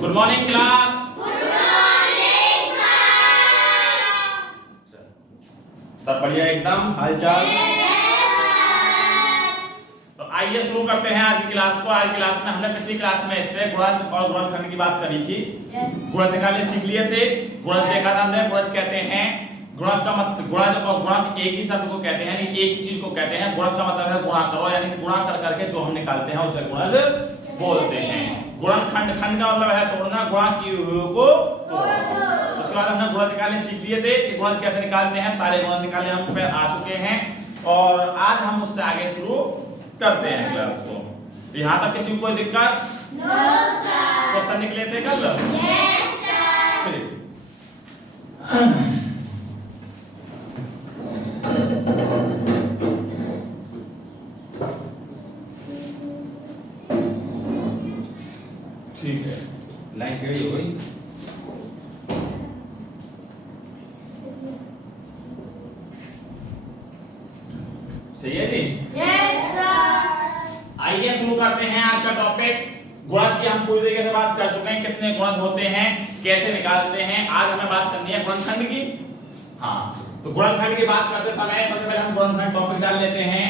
Good morning class. सब बढ़िया एकदम हालचाल। तो आइए शुरू करते हैं आज की क्लास को। आज क्लास में हमने पिछली क्लास में इससे गुणज और गुणनखंड की बात करी थी। गुणज निकालने सीख लिए थे। गुणज देखा था हमने। गुणज कहते हैं गुणक का मतलब गुणज और गुणक एक ही शब्द को कहते हैं, यानी एक ही चीज को कहते हैं। गुणक का मतलब है गुणा करो, यानी गुणा कर करके जो हम निकालते हैं उसे गुणज बोलते हैं। गुणनखंड खंड का मतलब है तोड़ना, गुणा किए हुए को तोड़ना। उसके बाद हमने गुणज निकालने सीख लिए थे कि गुणज कैसे निकालते हैं। सारे गुणज निकालने हम पे आ चुके हैं और आज हम उससे आगे शुरू करते हैं क्लास को। तो यहाँ तक किसी को कोई दिक्कत? No sir. क्वेश्चन निकले थे कल? Yes sir. ठीक है, लाइन टेढ़ी हो गई। सही है जी? Yes sir. आइए शुरू करते हैं आज का टॉपिक। गुणज की हम पूरी तरीके से बात कर चुके हैं, कितने गुणज होते हैं, कैसे निकालते हैं। आज हमें बात करनी है गुणनखंड की। हाँ, तो गुणनखंड की बात करते समय सबसे पहले हम गुणनखंड टॉपिक डाल लेते हैं।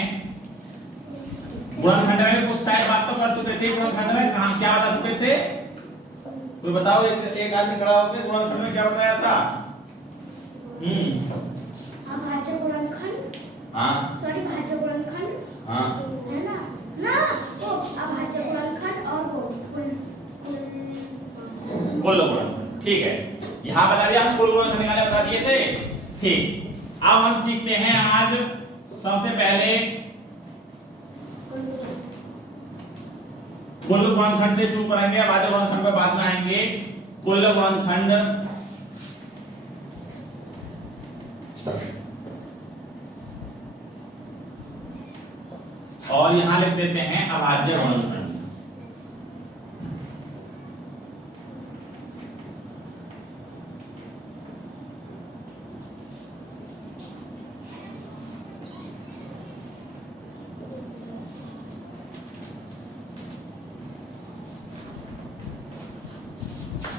गुणनखंड में कुछ साइड बात तो कर चुके थे। गुणनखंड में कहां क्या बता चुके थे? कोई बताओ, एक आदमी खड़ा होकर गुणनखंड में क्या बताया था? अभाज्य गुणनखंड। हाँ सॉरी, भाज्य गुणनखंड। हाँ है ना वो अभाज्य गुणनखंड और वो कुल गुणनखंड। ठीक है, यहाँ बता दिया हम कुल गुणनखंड निकाले, बता दिए थे। ठीक, अब हम सीखते हैं आज सबसे पहले कुल गुणनखंड से शुरू करेंगे। भाज्य गुणनखंड पे बाद में आएंगे। कुल गुणनखंड और यहां लिख देते हैं अभाज्य गुणनखंड।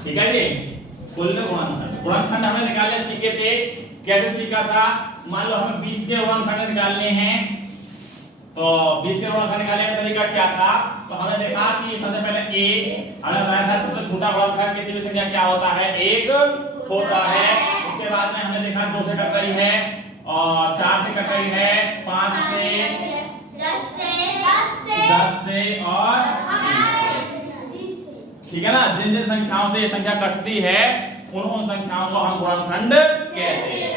ठीक है जी, कुल गुणनखंड। गुणनखंड हमने निकालने सीखे थे। कैसे सीखा था? मान लो हमें 20 के गुणनखंड निकालने हैं, तो 20 के गुणनखंड निकालने का तरीका क्या था? तो हमने देखा कि सबसे पहले एक हमने बताया था सबसे छोटा गुणनखंड किसी भी संख्या क्या होता है? एक होता है। उसके बाद में हमने देखा 2 से कट रही है और 4 से कट रही है, 5 से, 10 से और 20 से। ठीक है ना? जिन जिन संख्याओं से ये संख्या कटती है उन संख्याओं को हम गुणनखंड कहते हैं।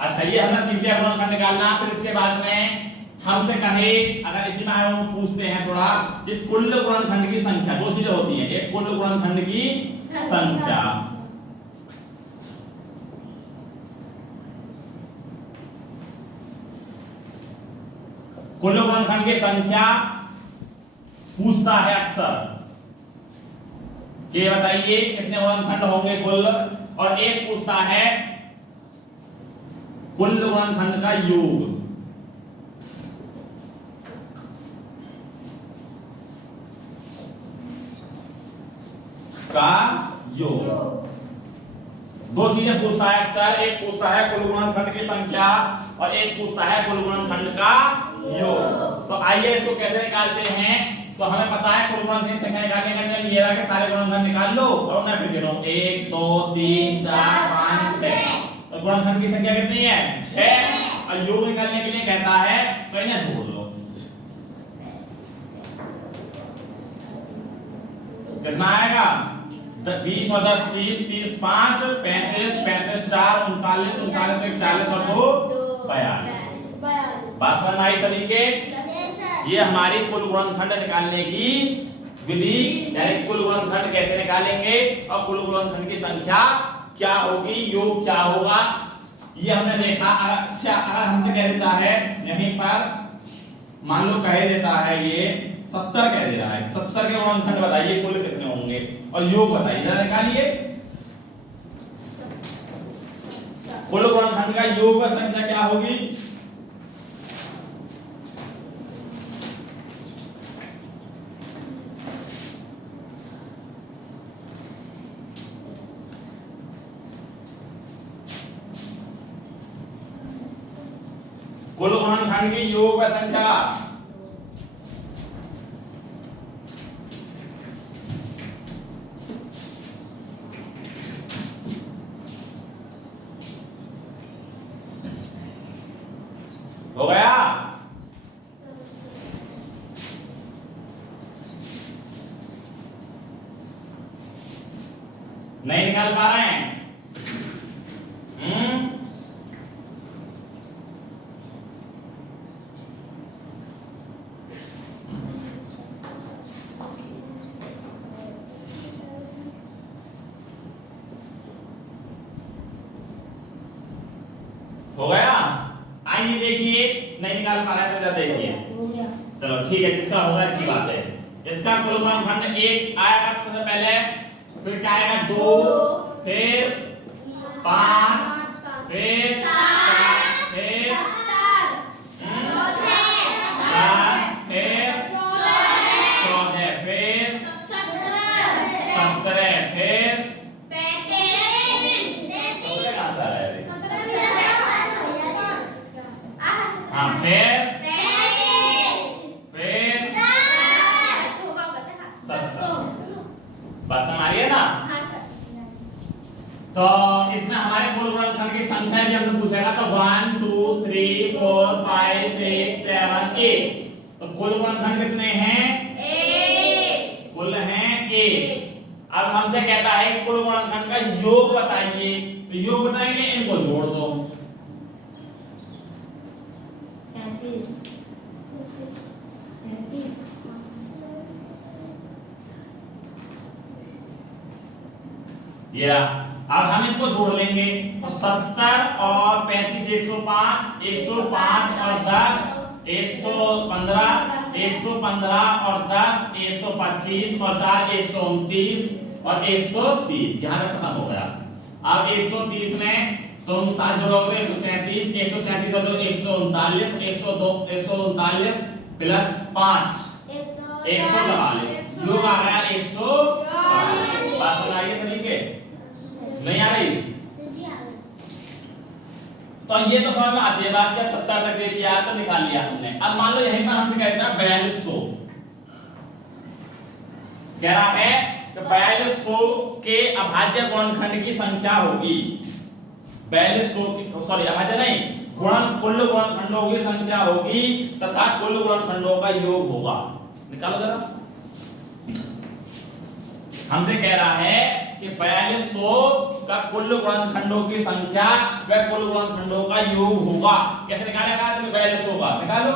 अच्छा, ये हमने सीख लिया गुणनखंड निकालना। फिर इसके बाद में हमसे कहे, अगर इसी में हम पूछते हैं थोड़ा कि कुल गुणनखंड की संख्या, दो चीजें होती हैं। एक कुल गुणनखंड की संख्या, कुल गुणनखंड की संख्या पूछता है अक्सर कि बताइए कितने गुणनखंड होंगे कुल। और एक पूछता है कुल गुणनखंड का योग। का योग। दो चीजें पूछता है अक्सर। एक पूछता है कुल गुणनखंड की संख्या और एक पूछता है कुल गुणनखंड का योग। तो आइए इसको कैसे निकालते हैं। तो हमें पता है कुल गुणनखंड की संख्या निकालने का नियम ये रहा कि सारे गुणनखंड निकाल लो और मैं फिर गिनो 1 2 3 4 5 6। तो गुणनखंड की संख्या कितनी है? 6। और योग निकालने के लिए कहता है तो इन्हें जोड़ लो। कितना आएगा? 20 और 10 30, 30 5 35, 35 4 39, 39 1 40 और 2 42। बात समझ आई सभी के? ये हमारी कुल गुणनखंड निकालने की विधि, यानी कुल गुणनखंड कैसे निकालेंगे और कुल गुणनखंड की संख्या क्या होगी, योग क्या होगा, ये हमने देखा। अच्छा, अगर हमसे कह देता है यहीं पर, मान लो कह देता है ये 70 कह दे रहा है, 70 के गुणनखंड बताइए कुल कितने होंगे और योग बताइए, जरा निकालिए। कुल गुणनखंड का योग का संख्या क्या होगी? गुणनखंड की योग व संख्या। हो गया? नहीं निकाल पा रहे हैं? हो गया? आइए देखिए, नहीं निकाल पा रहे हैं तो इधर देखिए। चलो ठीक है, जिसका होगा अच्छी बात है। इसका कुल गुणनखंड 1 आएगा सबसे पहले, फिर क्या आएगा 2, फिर 5, फिर 7, फिर 10, फिर 14, फिर 17, फिर 35, हाँ फिर 17। बस समझ आ रही है ना? तो इसमें हमारे कुल गुणनखंड की संख्या जब हमसे पूछेगा तो 1 2 3 4 5 6 7 8। तो कुल गुणनखंड कितने हैं? 1। कुल हैं 1। अब हमसे कहता है कुल गुणनखंड का योग बताइए। तो योग बताएंगे, इनको जोड़ दो। 37 या अब हम इनको जोड़ लेंगे तो 70 और 35 105, 105 और 10 115, 115 और 10 125 और 4 129 और 130। यहाँ तक खत्म हो गया। अब 130 में तुम साथ जोड़ोगे 137, 137 और 2 139, 102 139 प्लस 5 144। योग आ गया 144। बात सुनाइए सभी के, नहीं आ रही? तो ये तो समझ में आती है बात, क्या 70 तक दे दिया तो निकाल लिया हमने। अब मान लो यहीं पर हमसे कहता है 4200, कह रहा है कि 4200 के अभाज्य गुणनखंड की संख्या होगी। 4200 की, सॉरी अभाज्य नहीं, कुल गुणनखंडों की संख्या होगी तथा कुल गुणनखंडों का योग होगा। निकालो जरा। हमसे कह रहा है कि 4200 का कुल गुणनखंडों की संख्या व कुल गुणनखंडों का योग होगा। कैसे निकालेगा? 4200 का निकालो।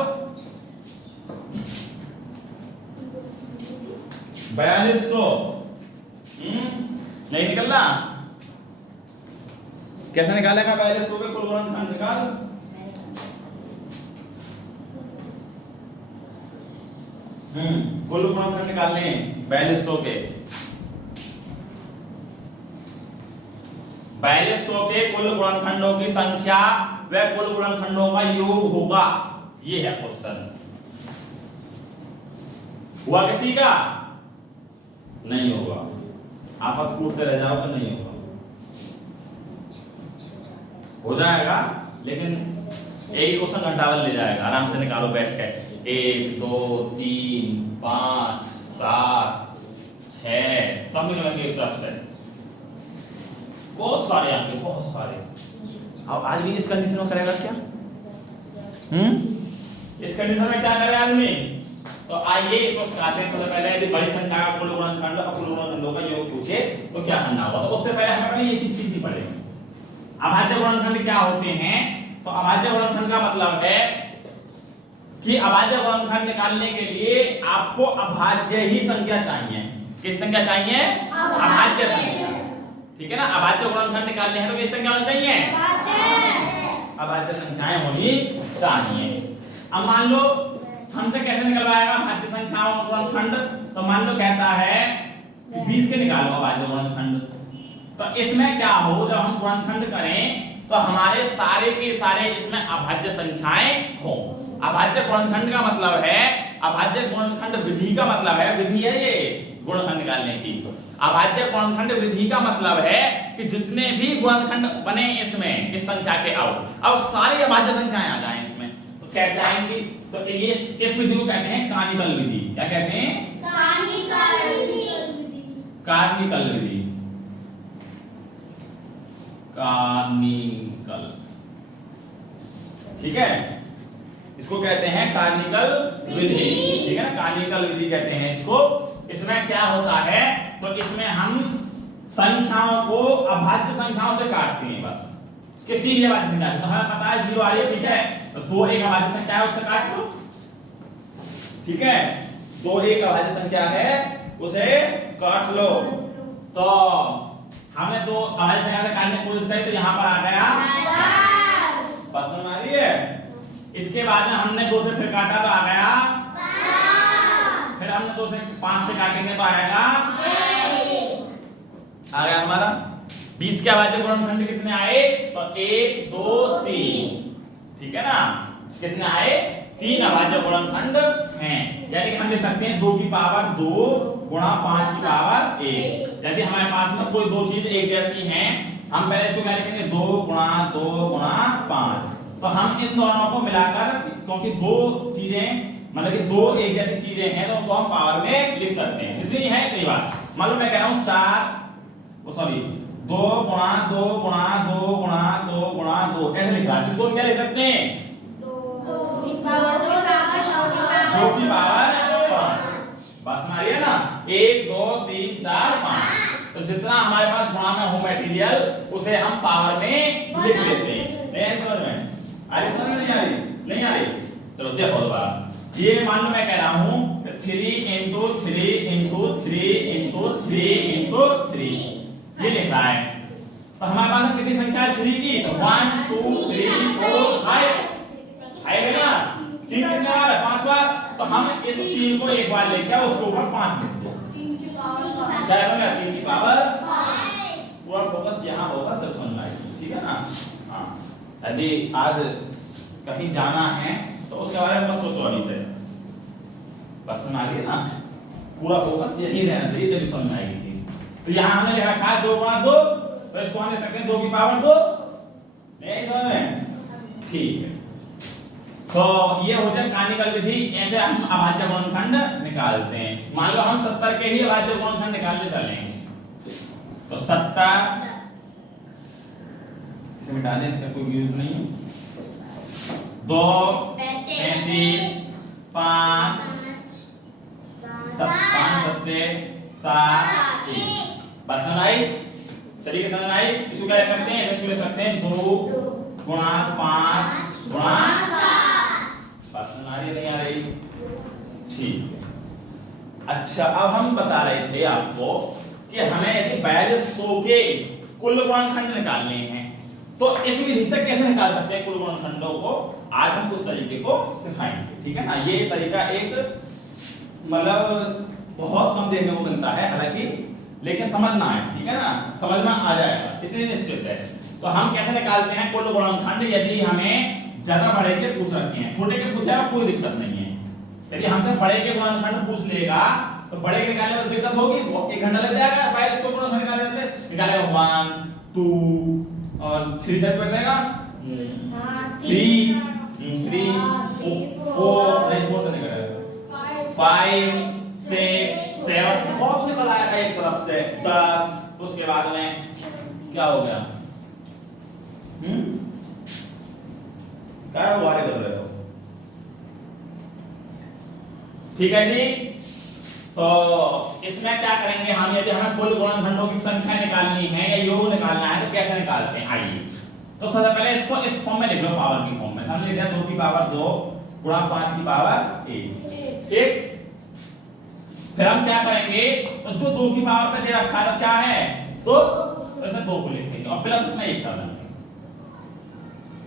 4200 नहीं निकलना। कैसे निकालेगा 4200 के कुल गुणनखंड? निकाल। कुल गुणनखंड निकालने 4200 के। 4200 के कुल गुणनखंडों की संख्या व कुल गुणनखंडों का योग होगा। ये है क्वेश्चन। हुआ किसी का? नहीं होगा। आप कूदते रह जाओ तो नहीं होगा। हो जाएगा, लेकिन एक क्वेश्चन घंटावल ले जाएगा। आराम से निकालो बैठ के। 1 2 3 5 7 6 सब मिलेंगे एक तरफ से। बहुत सारे आएंगे, बहुत सारे। अब आज भी इस कंडीशन में करेगा क्या? इस कंडीशन में क्या करेगा आदमी? तो आइए इसको सिखाते हैं। सबसे पहले यदि बड़ी संख्या का कुल गुणनखंड और कुल गुणनखंडों का योग पूछे तो क्या करना होगा? तो उससे पहले हमें ये चीज सीखनी पड़ेगी। अभाज्य गुणनखंड क्या होते हैं? तो अभाज्य गुणनखंड का मतलब है कि अभाज्य गुणनखंड निकालने के लिए आपको अभाज्य ही संख्या चाहिए। किस संख्या चाहिए? अभाज्य संख्या। ठीक है ना? अभाज्य गुणनखंड निकालने हैं तो किस संख्या होनी चाहिए? अभाज्य संख्याएं होनी चाहिए। अब मान लो हमसे कैसे निकलवाएगा अभाज्य संख्याओं का गुणनखंड? तो मान लो कहता है 20 के निकालो अभाज्य गुणनखंड। तो इसमें क्या हो, जब हम गुणनखंड करें तो हमारे सारे के सारे इसमें अभाज्य संख्याएं हो। अभाज्य गुणनखंड का मतलब है, अभाज्य गुणनखंड विधि का मतलब है, विधि है ये गुणनखंड निकालने की। अभाज्य गुणनखंड विधि का मतलब है कि जितने भी गुणनखंड बने इसमें इस संख्या के अब सारी अभाज्य संख्याएं आ जाएं इसमें। तो कैसे आएंगी? तो ये इस विधि को कहते हैं कानिकल विधि। क्या कहते हैं? कानिकल विधि। कानिकल विधि। कानिकल, ठीक है, इसको कहते हैं कानिकल विधि, ठीक है ना, कानिकल विधि कहते हैं इसको। इसमें क्या होता है, तो इसमें हम संख्याओं को अभाज्य संख्याओं से काटते हैं, बस किसी भी अभाज्य संख्या। तो हमें पता है 0 आ रही है, ठीक है, तो 2 एक अभाज्य संख्या है, उससे काट दो, ठीक है, 2 एक अभाज्य संख्या है, उसे काट लो। तो हमने 2 अभाज्य संख्या से काटने की कोशिश करी, तो यहाँ पर आ गया 10। बस समझ आ रही है? इसके बाद में हमने 2 से फिर काटा तो आ गया 5। फिर हमने 2 से 5 से काटेंगे तो आएगा 20। आ गया हमारा 20 के अभाज्य गुणनखंड कितने आए? तो 1 2 3, ठीक है ना, कितने आए? 3 अभाज्य गुणनखंड हैं। यानी कि हम लिख सकते हैं 2 की पावर 2 गुणा 5 की पावर 1। यदि हमारे पास में कोई दो चीज एक जैसी हैं, हम पहले इसको क्या लिखेंगे? 2 गुणा 2 गुणा 5। तो हम इन दोनों को मिलाकर, क्योंकि दो चीजें मतलब कि दो एक जैसी चीजें हैं, तो उसको हम पावर में लिख सकते हैं, जितनी है इतनी बात। मान लो मैं कह रहा हूं 2 गुणा 2 गुणा 2 गुणा 2 गुणा 2, ऐसे लिख रहा है। इसको क्या लिख सकते हैं? 2 की पावर 5। बस हमारी है ना, 1 2 3 4 5। तो जितना हमारे पास गुणा में हो मटेरियल, उसे हम पावर में लिख लेते हैं। नहीं समझ में आ रही? समझ में नहीं आ रही? नहीं आ रही? चलो देखो दोबारा। ये मान लो मैं कह रहा हूं 3 into 3 into 3 into 3 into 3, ये लिख रहा है। तो हमारे पास कितनी संख्या है 3 की? तो 1 2 3 4 5 है ना, 3 कितने बार है? 5 बार। तो हम इस 3 को एक बार लेके आओ, उसके ऊपर 5 लिख दो। 3 की पावर क्या होगा? 3 की पावर 5। पूरा फोकस यहाँ होगा, तो समझ में आएगी, ठीक है ना। हाँ, यदि आज कहीं जाना है तो उसके बारे में बस सोचो अभी से, बस समझ आ गई ना, पूरा फोकस यही रहना चाहिए, जब समझ में आएगी चीज। तो यहाँ हमने लिख रखा है 2 गुणा 2, तो इसको हम लिख सकते हैं 2 की पावर 2। नहीं समझ में? ठीक है, तो ये होता है कानिकल विधि। ऐसे हम अभाज्य गुणनखंड निकालते हैं। मान लो हम 70 के ही अभाज्य गुणनखंड निकालने चलेंगे, तो 70 इसे मिटा दें, इसका कोई यूज नहीं है। 2 35 5 7 7 1। बस समझ आई? चलिए समझ आई? इसको क्या लिख सकते हैं? इसको लिख सकते हैं 2 गुणा 5 गुणा 7। बस समझ आ रही नहीं आ रही? ठीक है। अच्छा, अब हम बता रहे थे आपको कि हमें यदि 4200 के कुल गुणनखंड निकालने हैं, तो इस विधि से कैसे निकाल सकते हैं कुल गुणनखंडों को? आज हम उस तरीके को सिखाएंगे, ठीक है ना। ये तरीका एक मतलब बहुत कम देखने को मिलता है हालांकि, लेकिन समझना है, ठीक है ना, समझना आ जाएगा, इतनी निश्चित है। तो हम कैसे निकालते हैं कुल गुणनखंड? यदि हमें ज्यादा बड़े के पूछ रखे हैं, छोटे के पूछे कोई दिक्कत नहीं है। यदि हमसे बड़े के गुणनखंड पूछ लेगा तो बड़े के निकालने में दिक्कत होगी, 1 घंटा लग जाएगा। 4200 गुणनखंड निकालेगा 1 2 और 3 से बैठेगा 3 3 4 नहीं 4 से निकलेगा 5 6 7, बहुत निकल आएगा एक तरफ से 10। उसके बाद में क्या हो गया? क्या वारे कर रहे हो? ठीक है जी। तो इसमें क्या करेंगे हम? यदि हमें कुल गुणनखंडों की संख्या निकालनी है या योग निकालना है, तो कैसे निकालते हैं? आइए, तो सबसे पहले इसको इस फॉर्म में लिख लो, पावर की फॉर्म में। हमने लिखा 2 की पावर 2 गुणा 5 की पावर 1, ठीक। फिर हम क्या करेंगे? तो जो 2 की पावर पे दे रखा है, तो क्या है? तो इसमें 2 को लिखेंगे और प्लस इसमें 1 कर देंगे,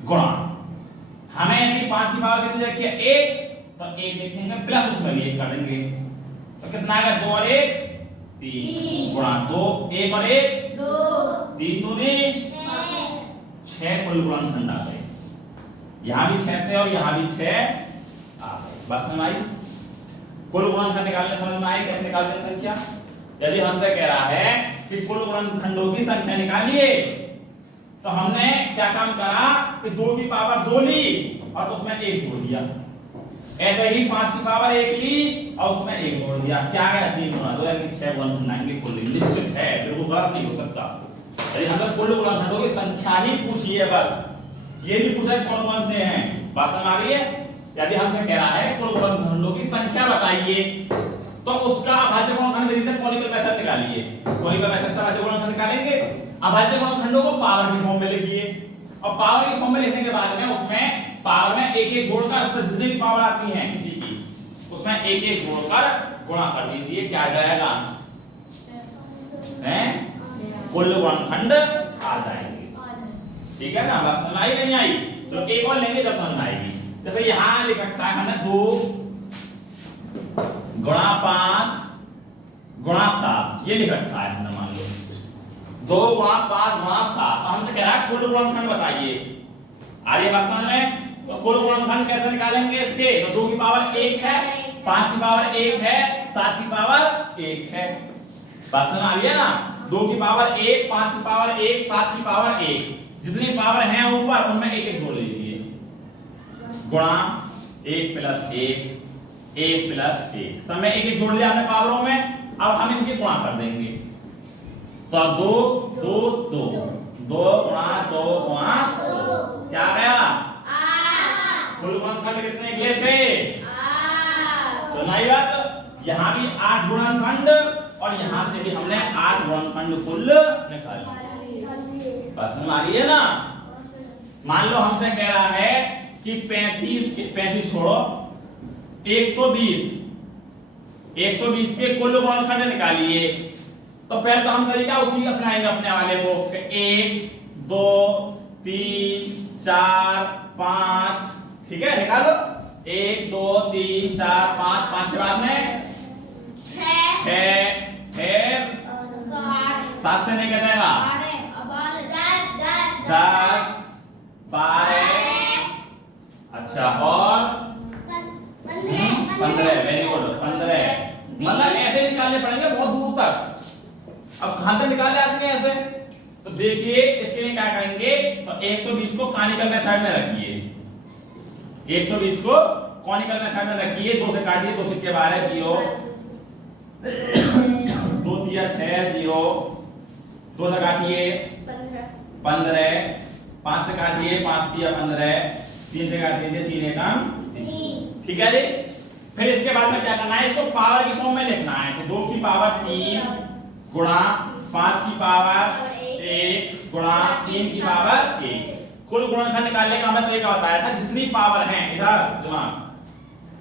गुणा। हमें यदि 5 की पावर कितनी रखी है? 1, तो 1 लिखेंगे, प्लस उसमें भी 1 कर देंगे, तो कितना आएगा? 2 और 1 3 गुणा 2, 1 और 1 2 3 दूनी 6 कुल गुणनखंड आ गए। यहां भी 6 थे और यहां भी 6 आ गए। बस समझ आई? कुल गुणनखंड निकालने समझ में आई कैसे निकालते हैं संख्या? यदि हमसे कह रहा है कि कुल गुणनखंडों की संख्या निकालिए, तो हमने क्या काम करा कि 2 की पावर 2 ली और उसमें 1 जोड़ दिया। ऐसे ही 5 की पावर 1 ली और उसमें 1 जोड़ दिया, क्या गया 3 गुणा 2 यानी 6 गुणनखंड आएंगे कुल। निश्चित है, बिल्कुल गलत नहीं हो सकता। यदि हमसे कुल गुणनखंडों की संख्या ही पूछी है बस, ये भी पूछा है कौन कौन से हैं, बात समझ आ रही है। यदि हमसे कह रहा है कुल गुणनखंडों की संख्या बताइए तो उसका अभाज्य गुणनखंड विधि से कॉनिकल मेथड निकालिए। कॉनिकल मेथड से अभाज्य गुणनखंड निकालेंगे, अभाज्य गुणनखंडों को पावर के फॉर्म में लिखिए और पावर के फॉर्म में लिखने के बाद में उसमें पावर में एक एक जोड़कर जितनी पावर आती है किसी की उसमें एक एक जोड़कर गुणा कर दीजिए, क्या आ जाएगा हैं कुल गुणनखंड आ जाएंगे। ठीक है ना, बात समझ आई नहीं आई? तो एक और लेंगे जब समझ आएगी। जैसे यहां लिख रखा है हमने 2 गुणा 5 गुणा 7 ये लिख रखा है हमने, मान लो 2 गुणा 5 गुणा 7। हमसे कह रहा है कुल गुणनखंड बताइए। आ रही है बात समझ में? तो कुल गुणनखंड कैसे निकालेंगे इसके? तो 2 की पावर 1 है, 5 की पावर 1 है, 7 की पावर 1 है। बात समझ आ रही है ना? 2 की पावर 1, 5 की पावर 1, 7 की पावर 1, जितनी पावर है ऊपर उनमें एक एक जोड़ लीजिए। गुणा 1 + 1, 1 + 1, सब में एक एक जोड़ लिया हमने पावरों में। अब हम इनके गुणा कर देंगे। तो 2 2 2 2 गुणा 2 गुणा 2 क्या गया? 8। कुल गुणनखंड कितने किए थे? 8। सुनाई बात? यहाँ भी 8 गुणनखंड और यहाँ से भी हमने 8 गुणनखंड कुल निकाले। बस समझ आ रही है ना? मान लो हमसे कह रहा है कि 35 छोड़ो 120 के कुल गुणनखंड निकालिए। तो पहले तो हम तरीका उसी अपनाएंगे अपने वाले को, 1 2 3 4 5। ठीक है, निकालो 1 2 3 4 5, 5 के बाद में 6 फिर 7 से नहीं कटेगा, 10 12। अच्छा और 15, वेरी गुड 15। मतलब ऐसे निकालने पड़ेंगे बहुत दूर तक। अब कहां तक निकाले आते हैं ऐसे? तो देखिए इसके लिए क्या करेंगे, तो 120 को कॉनिकल मेथड में रखिए। 120 को कॉनिकल मेथड में रखिए, 2 से काटिए, 2 सिक्के 12 0, 2 3 6 0, 2 से काटिए 15, 5 से काटिए 5 3 15, 3 से काट दीजिए 3 एकम 3। ठीक है जी। फिर इसके बाद में क्या करना है, इसको पावर की फॉर्म में लिखना है। तो 2 की पावर 3 गुणा 5 की पावर 1 गुणा 3 की पावर 1। कुल गुणनखंड निकालने का हमें तरीका बताया था। जितनी पावर है इधर दिमाग,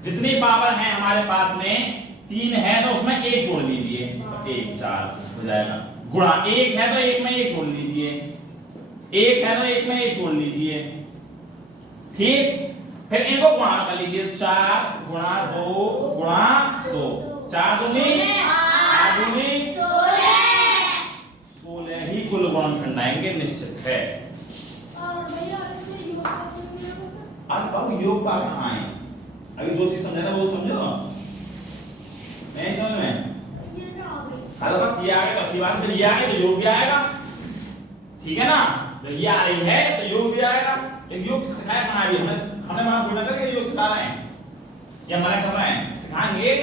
जितनी पावर है हमारे पास में 3 है तो उसमें 1 जोड़ लीजिए, तो 1 4 हो जाएगा। गुणा 1 है तो 1 में 1 जोड़ लीजिए, 1 है तो 1 में 1 जोड़ लीजिए। ठीक, फिर इनको गुणा कर लीजिए, 4 गुणा 2 गुणा 2, 4 दूनी 8 दूनी 16 ही कुल गुणनखंड आएंगे, निश्चित है। अब बाबू योग पा कहां है? अभी जो चीज समझा ना वो समझो, नहीं समझ में? हाँ तो बस ये आ गया तो अच्छी बात है, जब ये आ गया तो योग भी आएगा। ठीक है ना, जब ये आ रही है तो योग भी आएगा। एक योग सिखाया कहां अभी हमने वहां थोड़ा करके योग सिखा रहे हैं या मना कर रहे हैं, सिखाएंगे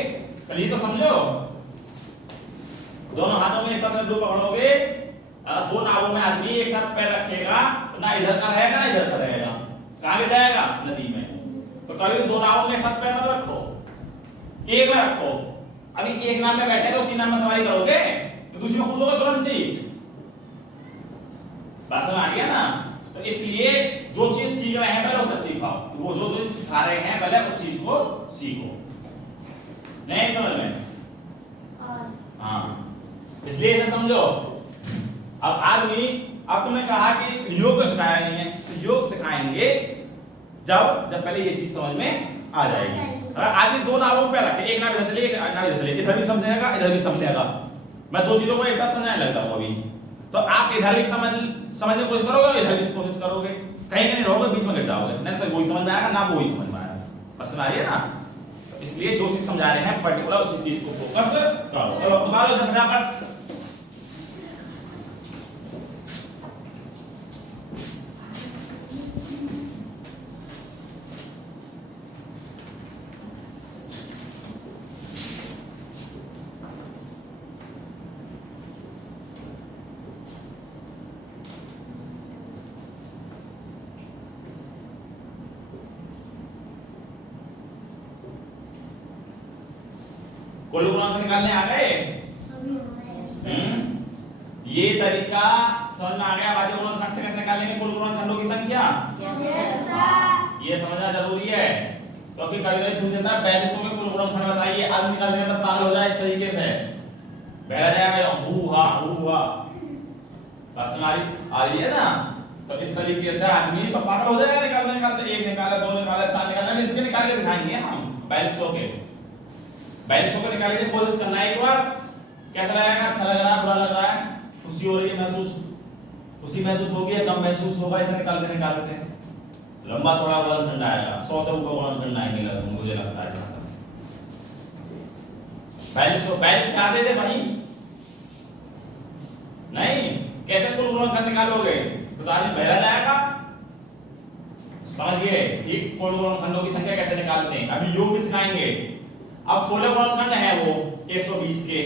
कल ही तो समझो। दोनों हाथों में एक साथ दो पकड़ोगे, 2 नावों में आदमी एक साथ पैर रखेगा तो ना इधर का रहेगा ना इधर का रहेगा, कहां जाएगा? नदी में। तो कभी 2 नावों में एक साथ पैर मत रखो, एक में रखो। अभी एक नाव में बैठे तो उसी नाव में सवारी करोगे तो दूसरी में कूदोगे तुरंत ही। बात समझ आ गया ना? तो इसलिए जो चीज सीख रहे हैं पहले उसे सीखो, वो जो चीज सिखा रहे हैं पहले उस चीज को सीखो। नहीं समझ में? हाँ, इसलिए इसे समझो। अब आदमी, अब तुमने कहा कि योग तो सिखाया नहीं है, तो योग सिखाएंगे जब पहले ये चीज समझ में आ जाएगी। अगर आदमी 2 नावों पे रखे, एक नाव इधर चले एक नाव इधर चले, इधर भी समझेगा इधर भी समझेगा। मैं 2 चीजों को एक साथ समझाने लगता हूं अभी, तो आप इधर भी समझने की कोशिश करोगे, इधर भी कोशिश करोगे, कहीं नहीं रहोगे, बीच में गिर जाओगे, नहीं तो वही समझ में आएगा ना वही समझ में आएगा। बस समझ आ रही है ना? तो इसलिए जो चीज समझा रहे हैं पर्टिकुलर उसी चीज को फोकस करो। चलो तुम्हारा फटाफट कुल गुणनखंड निकालने आ गए? ये तरीका समझ में आ गया? भाज्य गुणनखंड से कैसे निकालेंगे कुल गुणनखंडों की संख्या? ये समझना जरूरी है, क्योंकि कभी पूछ देता है 4200 के कुल गुणनखंड बताइए, आज निकाल देंगे तब पागल हो जाए। इस तरीके से बहरा जाएगा हुआ बस आ रही है ना, तो इस तरीके से आदमी तो पागल हो जाएगा। निकालते एक निकाला, दो निकाला, चार निकाला, इसके निकाल के दिखाएंगे हम 4200 के निकालने की कोशिश करना है एक बार। कैसा लगेगा? अच्छा लग रहा है, बुरा लग रहा है, खुशी हो रही है, खुशी महसूस होगी या कम महसूस होगा? ऐसा निकालते हैं। लंबा चौड़ा गुणनखंड आएगा, 100 से ऊपर गुणनखंड आएंगे मुझे लगता है। 42 कहाँ दे भाई? नहीं, कैसे कुल गुणनखंड निकालोगे? तो आदमी बहरा जाएगा। समझिए ठीक, कुल गुणनखंडों की संख्या कैसे निकालते हैं अभी योग भी सिखाएंगे। अब 16 गुणनखंड है वो 120 के,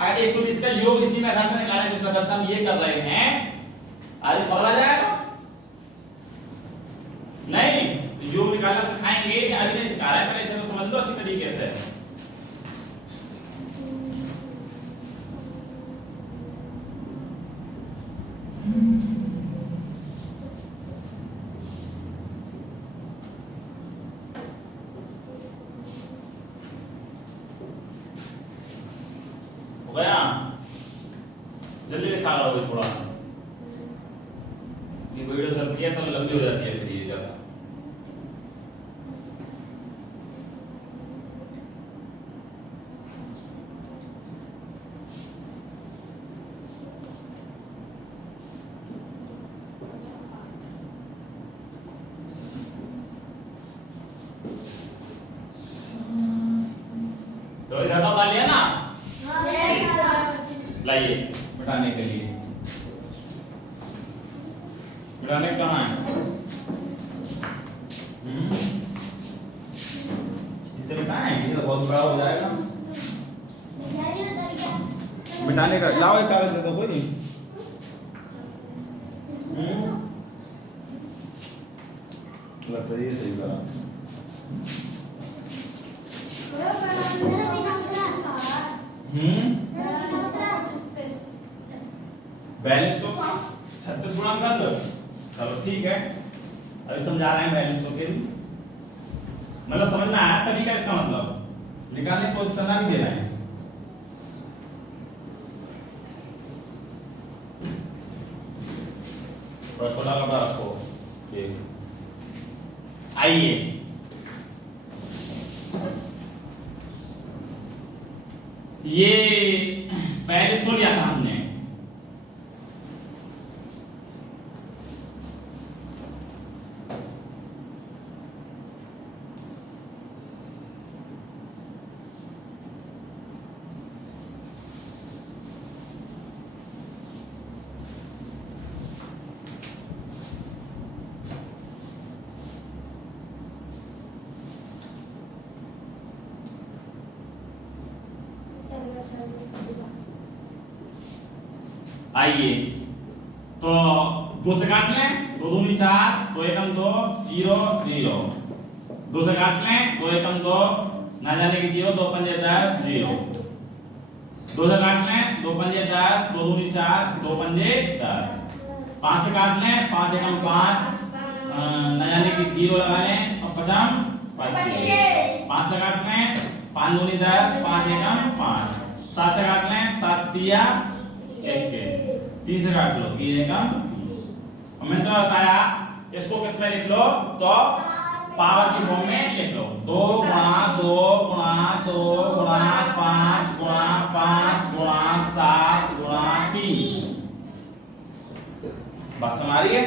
अगर 120 का योग इसी मेथड से निकालें जिस मेथड से हम ये कर रहे हैं, आदमी पकड़ा जाएगा नहीं। तो योग निकालना सिखाएंगे, अभी नहीं सिखा रहे, पहले इसे तो समझ लो अच्छी तरीके से। हो गया? जल्दी लिखा करो थोड़ा, ये वीडियो चलती है तो लंबी हो जाती है फिर ये ज्यादा। तो इधर तो कर लिया ना? लाइए मिटाने के लिए, मिटाने कहाँ है? इससे मिटाएं, ये तो बहुत बड़ा हो जाएगा। मिटाने का लाओ, एक कागज दे दो कोई। ये सही करा। बैलेंस का 36 गुणनखंड, चलो ठीक है, अभी समझा रहे हैं बैलेंस के लिए, मतलब समझ में आया तरीका, इसका मतलब निकालने की कोशिश करना भी दे रहे हैं। थोड़ा छोटा कपड़ा रखो। आइए ये पहले सो लिया था हमने, आइए तो 2 से काट लें, 2 दूनी 4, 2 एकम 2, 0 0, 2 से काट लें, 2 एकम 2, ना जाने की 0, 2 पंजे 10 0, 2 से काट लें, 2 पंजे 10, 2 दूनी 4, 2 पंजे 10, 5 से काट लें, 5 एकम 5, ना जाने की 0 लगा लें और 5 25, 5 से काट लें, 5 दूनी 10, 5 एकम 5, 7 से काट लें, 7 तिया 21, 3 से काट लो, 3 एकम, और मैंने तो बताया इसको किस में लिख लो, तो पावर की फॉर्म में लिख लो, 2 गुणा 2 गुणा 2 गुणा 5 गुणा 5 गुणा 7 गुणा 3। बस हमारी है,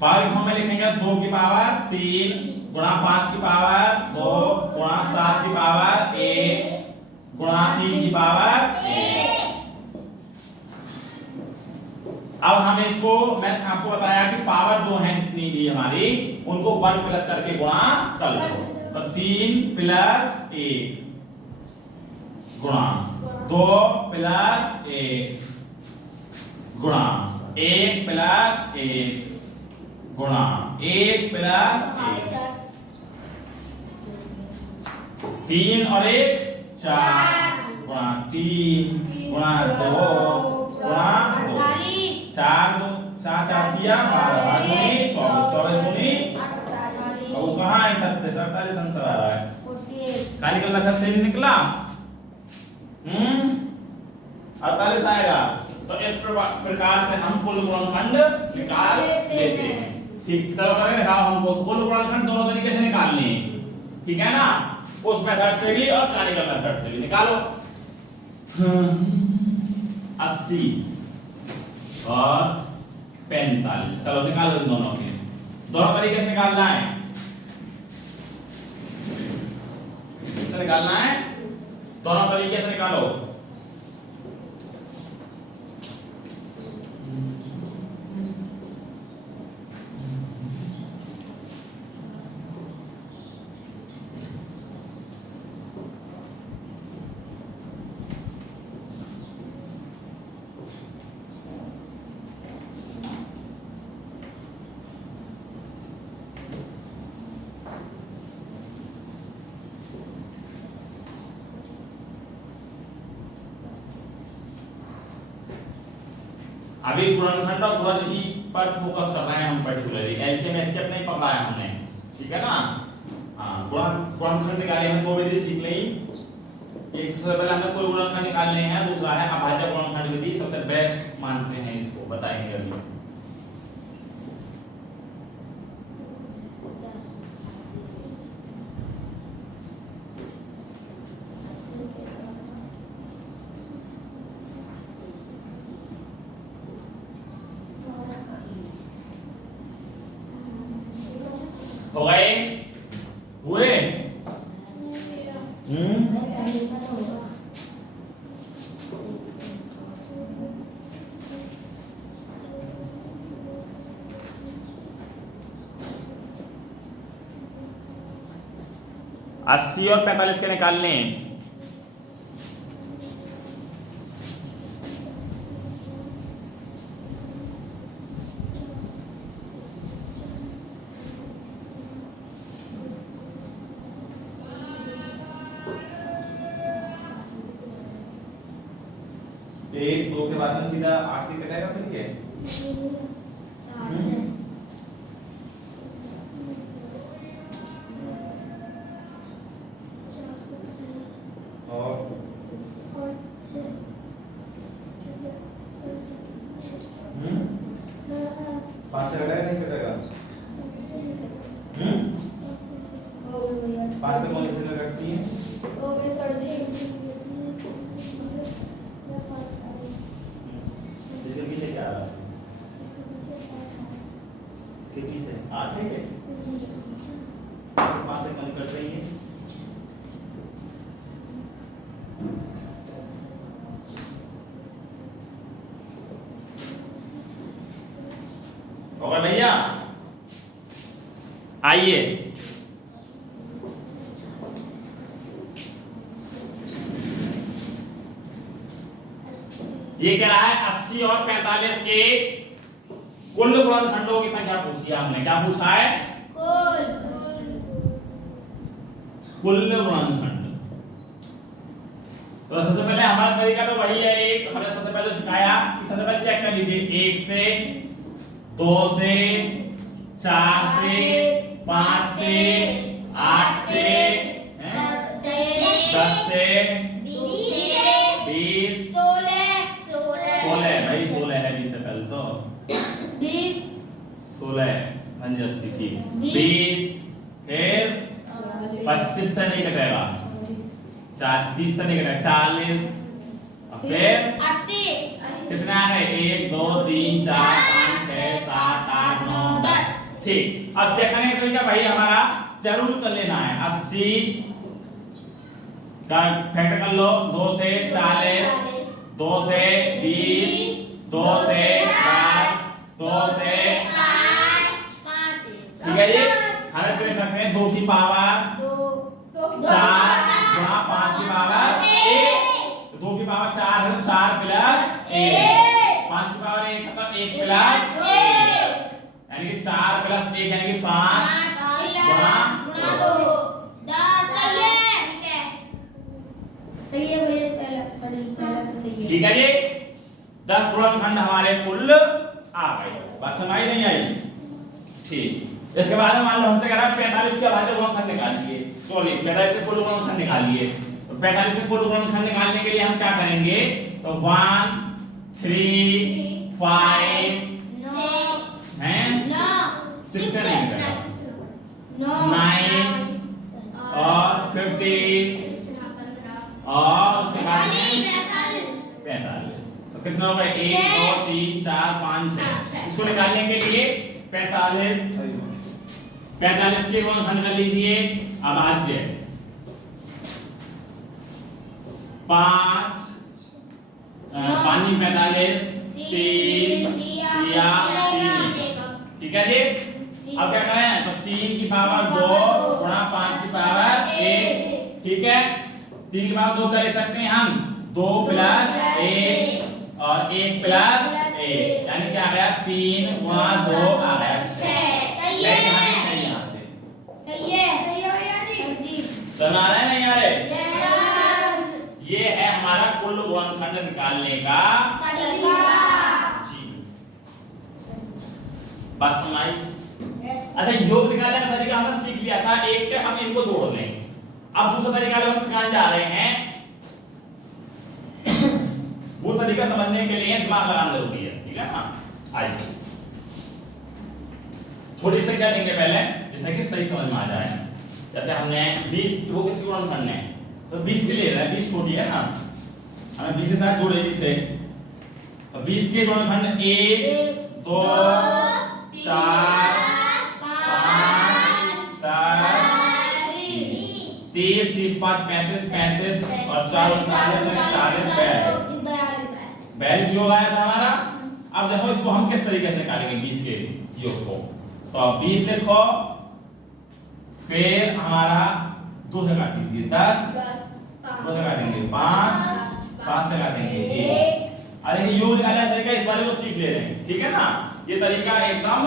पावर की फॉर्म में लिखेंगे 2 की पावर 3 गुणा 5 की पावर 2 गुणा 7 की पावर 1 गुणा 3 की पावर 1। अब हम इसको, मैं आपको बताया कि पावर जो है जितनी भी हमारी, उनको 1 प्लस करके गुणा कर लो, तो 3 प्लस 1 गुणा 2 प्लस 1 गुणा 1 प्लस 1 गुणा 1 प्लस 1, 3 और 1 4 गुणा 3 गुणा 2 गुणा 2 4 4 दिया 12 भागोनी 24 24 दूनी अब कहाँ है 36 48 आंसर आ रहा है क्या निकलना था सही निकला 48 आएगा। तो इस प्रकार से हम कुल गुणनखंड निकाल लेते हैं। ठीक चलो करें दिखाओ हमको कुल गुणनखंड दोनों तरीके से निकालने हैं ठीक है ना उस मेथड से भी और कैनिकल मेथड से भी निकालो 80 और 45 चलो निकालो इन दोनों के दोनों तरीके से निकालना है किससे निकालना है दोनों तरीके से निकालो अभी गुणनखंड और गुणज ही पर फोकस कर रहे हैं हम पर्टिकुलरली एलसीएम एचसीएफ नहीं पढ़ा है हमने ठीक है ना हां गुणनखंड निकाले हम दो विधि सीख ली एक सबसे पहले हमें कुल गुणनखंड निकालने हैं दूसरा है अभाज्य गुणनखंड विधि सबसे बेस्ट मानते हैं इसको बताएंगे अभी हो गए हुए अस्सी और 45 के निकालने एक दो के बाद में सीधा 8 से कटेगा फिर ये 4 से और 5 से कटेगा नहीं कटेगा 5 से कौन सी जगह कटती है इसके पीछे क्या आ रहा है इसके पीछे 8 है क्या 5 से कम कट रही है होगा भैया आइए ये क्या रहा है 80 और 45 के कुल गुणनखंडों की संख्या पूछी है हमने क्या पूछा है कुल गुणनखंड तो सबसे पहले हमारा तरीका तो वही है एक हमने सबसे पहले सिखाया कि सबसे पहले चेक कर लीजिए 1 से 2 से 4 से 5 से 8 से 10 से 20 16 भाई 16 है 20 से पहले तो 16 अंजस्ती की 20 फिर 25 से नहीं कटेगा 30 से नहीं कटेगा 40 और फिर 80 कितना है 1 2 3 4 5 6 7 8 9 10 ठीक अब चेक करने का तरीका भाई हमारा जरूर कर लेना है 80 का फैक्टर कर लो 2 से 40 2 से 20 2 से 10 2 से 5 ठीक है ये हम इसको लिख सकते हैं 2 की पावर 4 गुणा 5 की पावर 1 2 की पावर 4 है 4 प्लस 1 5 की पावर 1 मतलब 1 प्लस 1 यानी कि 4 प्लस 1 यानी कि 5 गुणा 2 10 सही है भैया, पहला तो सही है। ठीक है जी, 10 गुणनखंड हमारे कुल आ गए। बात समझ आई नहीं आई? ठीक। इसके बाद मान लो हमसे कह रहा है 45 का भाज्य गुणनखंड निकालिए, सॉरी 45 के कुल गुणनखंड निकालिए। तो 45 के कुल गुणनखंड निकालने के लिए हम क्या करेंगे? तो 1 3 5 हैं 6 से नहीं करेगा 9 और 15 और उसके बाद 45। तो कितना हो गया? 1 2 3 4 5 6। इसको निकालने के लिए 45 के गुणनखंड कर लीजिए। अभाज्य 5 5 45 3 या 3। ठीक है जी। अब क्या करें? तो 3 की पावर 2 गुणा 5 की पावर 1। ठीक है, 3 की पावर 2 कर ले सकते हैं हम, 2 प्लस 1 और 1 प्लस 1, यानी क्या आ गया? 3 गुणा 2 आ गया 6। समझ आ रहा है नहीं आ रहे? ये है हमारा कुल गुणनखंड निकालने का तरीका। जी, बस समझ आई? अच्छा, योग निकालने का तरीका हमने सीख लिया था, एक के हम इनको जोड़ लें। अब दूसरा तरीका जो हम सिखाने जा रहे हैं वो तरीका समझने के लिए दिमाग लगाना जरूरी है। ठीक है ना? आइए छोटी संख्या लेंगे पहले, जिससे कि सही समझ में आ जाए। जैसे हमने 20, वो किसकी गुणनखंड है? तो 20 के लिए 20 छोटी है ना, हमें 20 के साथ जोड़े थे। तो 20 के गुणनखंड 1 2 4 30 30 5 35 35 और 4 40 42 योग आया था हमारा। अब देखो इसको हम किस तरीके से निकालेंगे 20 के योग को। तो अब 20 लिखो, फिर हमारा 2 से काट लीजिए 10 2 से काटेंगे 5 5 से काटेंगे 1। अरे ये योग निकालने का तरीका इस वाले को सीख ले रहे हैं। ठीक है ना? ये तरीका एकदम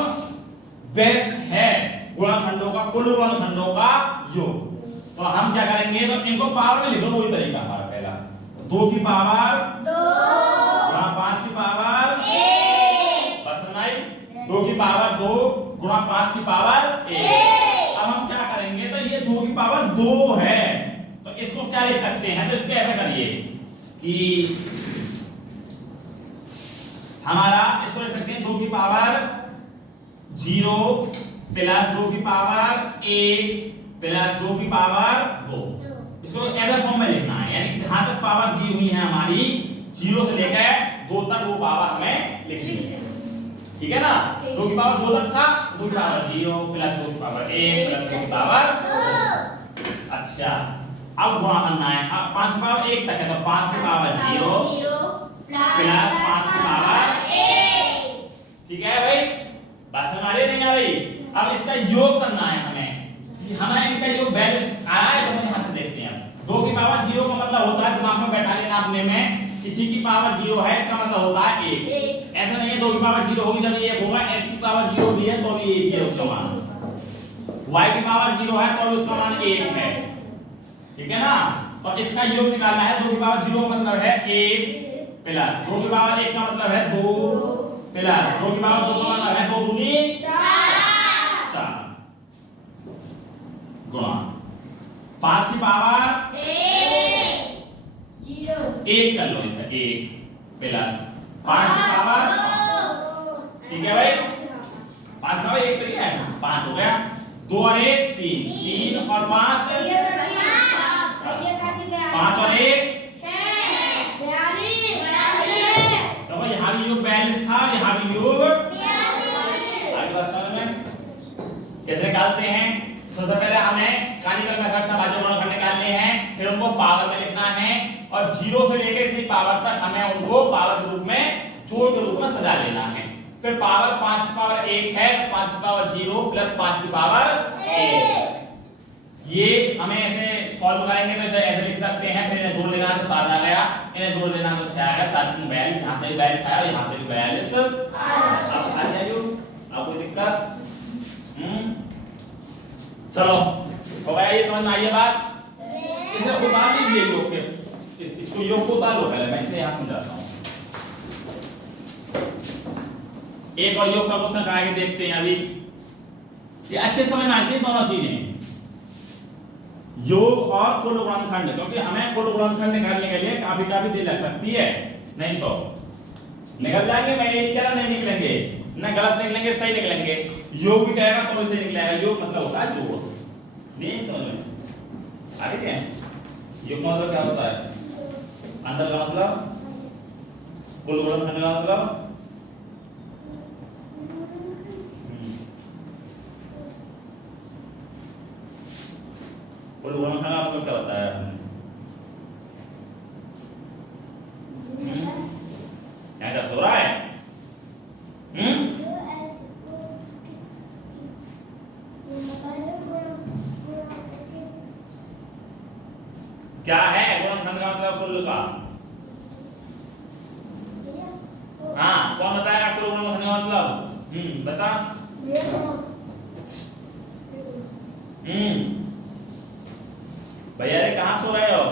बेस्ट है गुणनखंडों का, कुल गुणनखंडों का योग। तो हम क्या करेंगे? तो इनको पावर में लिखो, वही तरीका हमारा पहला। 2 की पावर 2 गुणा 5 की पावर 1। बस समझ आई? 2 की पावर 2 गुणा 5 की पावर 1। अब हम क्या करेंगे? तो ये 2 की पावर 2 है, तो इसको क्या लिख सकते हैं? तो इसको ऐसा करिए कि हमारा इसको लिख सकते हैं 2 की पावर 0 प्लस 2 की पावर 1 प्लस 2 की पावर 2। इसको ऐसा फॉर्म में लिखना है, यानी जहां तक पावर दी हुई है हमारी 0 से लेकर 2 तक वो पावर हमें लिखनी है। ठीक है ना? 2 की पावर 2 तक था, 2 की पावर 0 प्लस 2 की पावर 1 प्लस 2 की पावर 2। अच्छा, अब गुणा करना है। अब 5 की पावर 1 तक है, तो 5 की पावर 0 प्लस 5 की पावर 1। ठीक है भाई? बात समझ आ रही नहीं आ रही? अब इसका योग करना है हमें इनका योग बैलेंस आ रहा है, तो हम यहां से देखते हैं। 2 की पावर 0 का मतलब होता है, दिमाग में बैठा लेना अपने में, किसी की पावर 0 है इसका मतलब होता है 1। ऐसा नहीं है 2 की पावर 0 होगी जब ये 1 होगा, x की पावर 0 भी है तो भी 1 है उसका मान, y की पावर 0 है तो भी उसका मान 1 है। ठीक है ना? तो इसका योग निकालना है। 2 की पावर 0 का मतलब है 1 प्लस 2 की पावर 1 का मतलब है 2 प्लस 2 की पावर 2 का मतलब है 2 दूनी 4 गुणा 5 की पावर 1 कर लो, इसका 1 प्लस 5 की पावर। ठीक है भाई? 5 का 1 तो क्या है? 5 हो गया। 2 और 1 3 3 और 5 5 और 1 तो यहाँ भी योग 42 था, यहाँ भी योग। आगे बात समझ में कैसे निकालते हैं? सबसे पहले हमें कानिकल मेथड से भाज्य गुणनखंड निकालने हैं, फिर उनको पावर में लिखना है और 0 से लेकर इतनी पावर तक हमें उनको पावर के रूप में, जोड़ के रूप में सजा लेना है। फिर पावर 5 की पावर 1 है, 5 की पावर 0 प्लस 5 की पावर 1। ये हमें ऐसे सॉल्व करेंगे तो ऐसे लिख सकते हैं। फिर इन्हें जोड़ लेना तो 7 आ गया, इन्हें जोड़ लेना तो 6 आ गया, 7 से 42, यहाँ से भी 42 आया, यहाँ से भी 42 अब आ जाइए। अब कोई दिक्कत? चलो हो गया, ये समझ में आई है बात? इसे उठा लीजिए योग के, इसको योग को उतार लो पहले, मैं इसे यहां समझाता हूं। एक और योग का क्वेश्चन करा के देखते हैं अभी। ये अच्छे समझ में आनी चाहिए दोनों चीजें, योग और कुल गुणनखंड, क्योंकि हमें कुल गुणनखंड निकालने के लिए काफी देर लग सकती है, नहीं तो निकल जाएंगे। मैं ये नहीं कह रहा नहीं निकलेंगे, ना गलत निकलेंगे सही निकलेंगे। योग भी कहेगा तो वैसे निकलेगा। योग मतलब होता है जोड़, नहीं समझ में आगे क्या है? योग का मतलब क्या होता है? अंतर का मतलब, कुल गुणनखंड का मतलब, कुल गुणनखंड का मतलब क्या होता है? क्या सो रहा है? क्या है गुणनखंड का मतलब कुल का? हाँ, कौन बताएगा कुल गुणनखंड का मतलब? बता। भैया रे कहाँ सो रहे हो?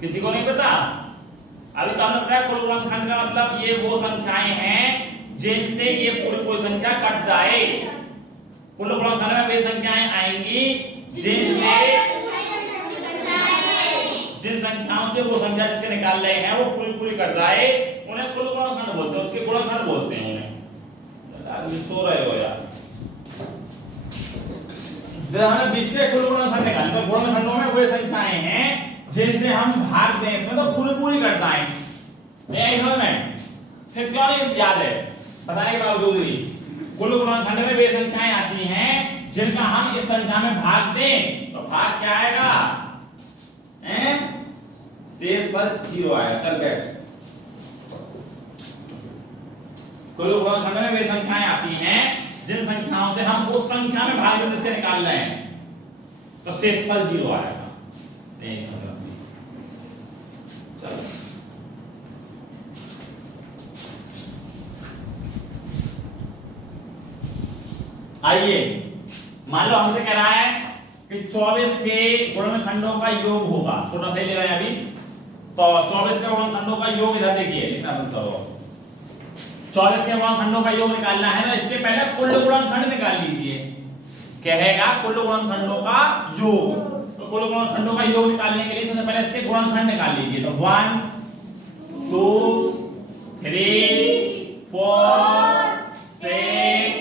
किसी को नहीं पता? अभी तो हमने बताया कुल गुणनखंड का मतलब ये वो संख्याएं हैं जिनसे ये पूरी कोई संख्या कट जाए। कुल गुणनखंड में वे संख्याएं आएंगी जिन संख्याओं से वो संख्या जिसके निकाल रहे हैं वो पूरी कट जाए, उन्हें कुल गुणनखंड बोलते हैं, उसके गुणनखंड बोलते हैं उन्हें। सो रहे हो यार। जब हमें बीच में कुल गुणनखंड निकालना है, तो गुणनखंडों में वे संख्याएं हैं जिनसे हम भाग दें इसमें तो पूरी कट जाएं। फिर क्यों नहीं याद है बताने के बावजूद भी? कुल गुणनखंड में वे संख्याएं आती हैं जिनका हम इस संख्या में भाग दें तो भाग क्या आएगा? शेष पर 0 आएगा। चल बैठ। कुल गुणनखंड में वे संख्याएं आती हैं जिन संख्याओं से हम उस संख्या में भाग दें जिससे निकाल रहे हैं तो शेष पर 0 आएगा। चलो आइए, मान लो हमसे कह रहा है कि 24 के गुणनखंडों का योग होगा। छोटा सा ले रहा है अभी, तो 24 के गुणनखंडों का योग इधर देखिए, लिखना बंद करो। 24 के गुणनखंडों का योग निकालना है तो इसके पहले कुल गुणनखंड निकाल लीजिए। कहेगा कुल गुणनखंडों का योग, तो कुल गुणनखंडों का योग निकालने के लिए सबसे पहले इसके गुणनखंड निकाल लीजिए। तो 1 2 3 4 6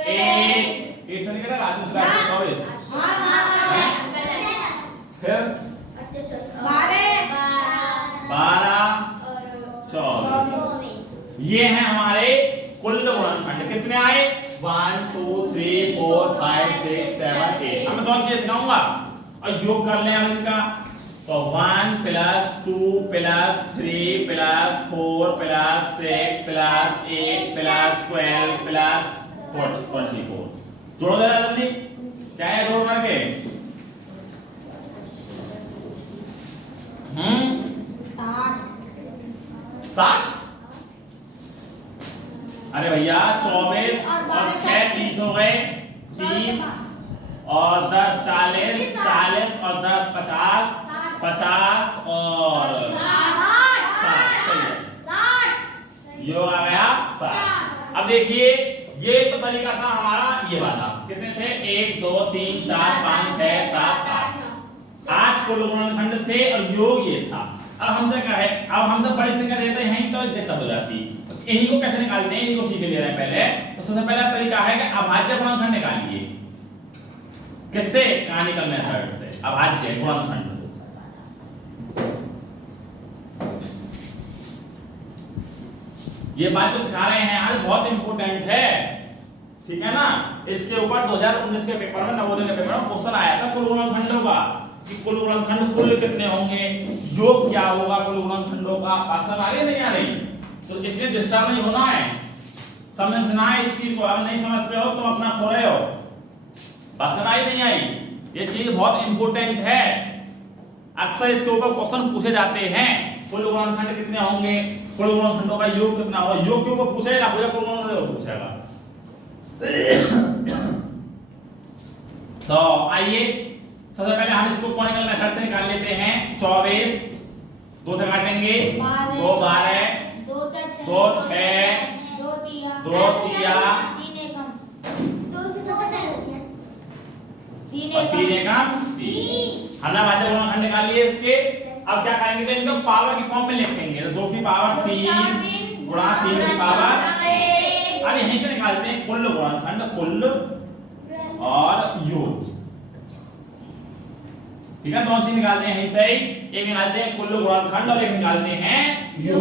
8 से निकला रात में 24। फिर 12 24। ये हैं हमारे कुल गुणनखंड। कितने आए? 1 2 3 4 5 6 7 8। अब मैं दोनों चीजें सिखाऊंगा और योग कर लें हम इनका। तो 1 + 2 + 3 + 4 + 6 + 8 + 12 + 24। जोड़ो जरा जल्दी, क्या है जोड़ करके? 60। अरे भैया 24 और 6 30 हो गए, 30 और 10 40, 40 और 10 50, 50 और 60। योग आ गया 60। अब देखिए ये तो तरीका था हमारा ये वाला। कितने थे? 1 2 3 4 5 6 7 8 कुल गुणनखंड थे और योग ये था। अब हमसे क्या है, अब हम सब बड़ी संख्या देते हैं तो दिक्कत हो जाती। तो इन्हीं को कैसे निकालते हैं, इन्हीं को सीधे ले रहे हैं पहले। तो सबसे पहला तरीका है कि अभाज्य गुणनखंड निकालिए। किससे? कैनोनिकल मेथड से। अभाज्य गुणनखंड ये बात जो सिखा रहे हैं यार बहुत इंपॉर्टेंट है, ठीक है ना। इसके ऊपर 2019 के पेपर में, नवोदय के पेपर में क्वेश्चन आया था कुल गुणनखंडों का, कि कुल गुणनखंड कुल कितने होंगे, योग क्या होगा कुल गुणनखंडों का। आसान आ रही नहीं आ रही? तो इसलिए डिस्टर्ब नहीं होना है, समझना है इस चीज को। अगर नहीं समझते हो तो अपना खो रहे हो। बात आई नहीं आई? ये चीज बहुत इंपॉर्टेंट है। अक्सर इसके ऊपर क्वेश्चन पूछे जाते हैं। कुल गुणनखंड कितने होंगे, कुल गुणनखंडों का योग कितना होगा। योग के ऊपर पूछेगा, पूरा कुल गुणनखंड पूछेगा। तो आइए सबसे पहले हम इसको कॉनिकल मेथड से निकाल लेते हैं। 24 2 से काटेंगे 2 12 2 से 6 2 6 2 तिया 2 तिया 3 एकम 2 से 3 और 3 एकम 3। हमने भाज्य गुणनखंड निकाल लिए इसके। अब क्या करेंगे तो इनको पावर की फॉर्म में लिखेंगे। तो 2 की पावर 3 गुणा 3 की पावर 1। अब यहीं से निकालते हैं कुल गुणनखंड, कुल और योग। ठीक है, दोनों चीज निकालते हैं यहीं से ही। एक निकालते हैं कुल गुणनखंड और एक निकालते हैं योग।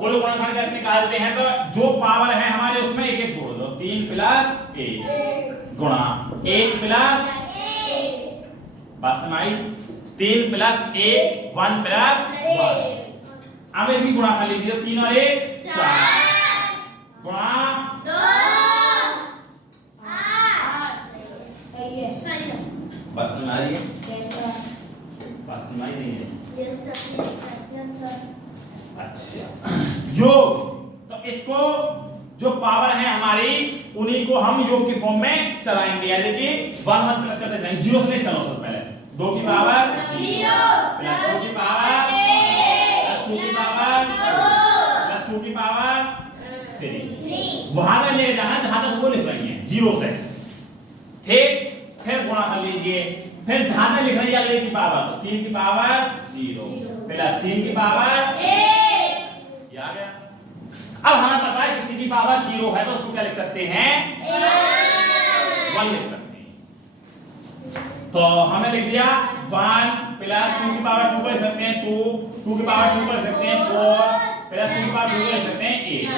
कुल गुणनखंड कैसे निकालते हैं तो जो पावर है हमारे उसमें एक एक जोड़ दो। 3 + 1 गुणा 1 + 1 बस हमारी 3 + 1 1 + 1। अब इसकी गुणा कर लीजिए। 3 और 1 4 गुणा 2 8 सही है बस हमारी यस सर बस हमारी नहीं है। यस सर अच्छा योग, तो इसको जो पावर है हमारी उन्हीं को हम योग की फॉर्म में चलाएंगे। यानी कि 1 1 प्लस करते जाएंगे। 0 से ले चलो सबसे पहले। 2 की पावर 0 प्लस 2 की पावर प्लस 2 की पावर प्लस 2 की पावर 3। वहां तक ले जाना जहां तक वो लिख रही है 0 से। ठीक, फिर गुणा कर लीजिए। फिर जहां तक लिख रही है अगले की पावर, तो 3 की पावर 0 प्लस 3 की पावर 1। ये आ गया। अब हमें पता है किसी की पावर 0 है तो उसको क्या लिख सकते हैं 1 लिख सकते हैं। तो हमने लिख दिया 1 प्लस 2 की पावर 2 को लिख सकते हैं 2 की पावर 2 को लिख सकते हैं 4 प्लस 2 की पावर 2 को लिख सकते हैं 8।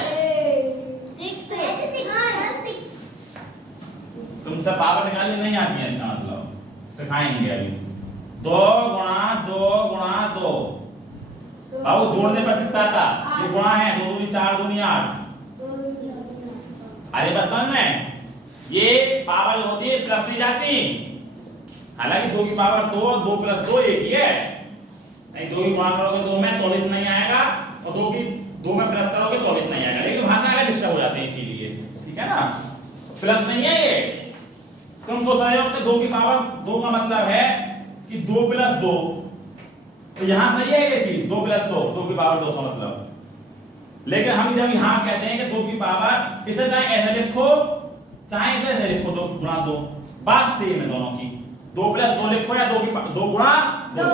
तुमसे पावर निकालनी नहीं आती है इसका मतलब, सिखाएंगे अभी। 2 गुणा 2 गुणा 2 अब जोड़ने पर शिक्षा था। ये गुणा है 2 दूनी 4 दूनी 8। अरे बस समझ में ये पावर होती है प्लस नहीं जाती। हालांकि 2 की पावर 2 2 + 2 एक ही है। नहीं 2 की गुणा करोगे 2 में तो नहीं आएगा और 2 की 2 में प्लस करोगे तो नहीं आएगा। लेकिन वहां से आगे डिस्टर्ब हो जाते हैं इसीलिए। ठीक है ना, प्लस नहीं है ये। तुम सोच रहे हो कि 2 की पावर 2 का मतलब है कि 2 + 2, तो यहां सही है ये चीज 2 + 2 की पावर 2 का मतलब। लेकिन हम जब यहां कहते हैं कि 2 की पावर, इसे चाहे ऐसे लिखो चाहे ऐसे लिखो 2 गुणा 2, बात सेम है दोनों की। 2 + 2 लिखो या 2 गुणा 2।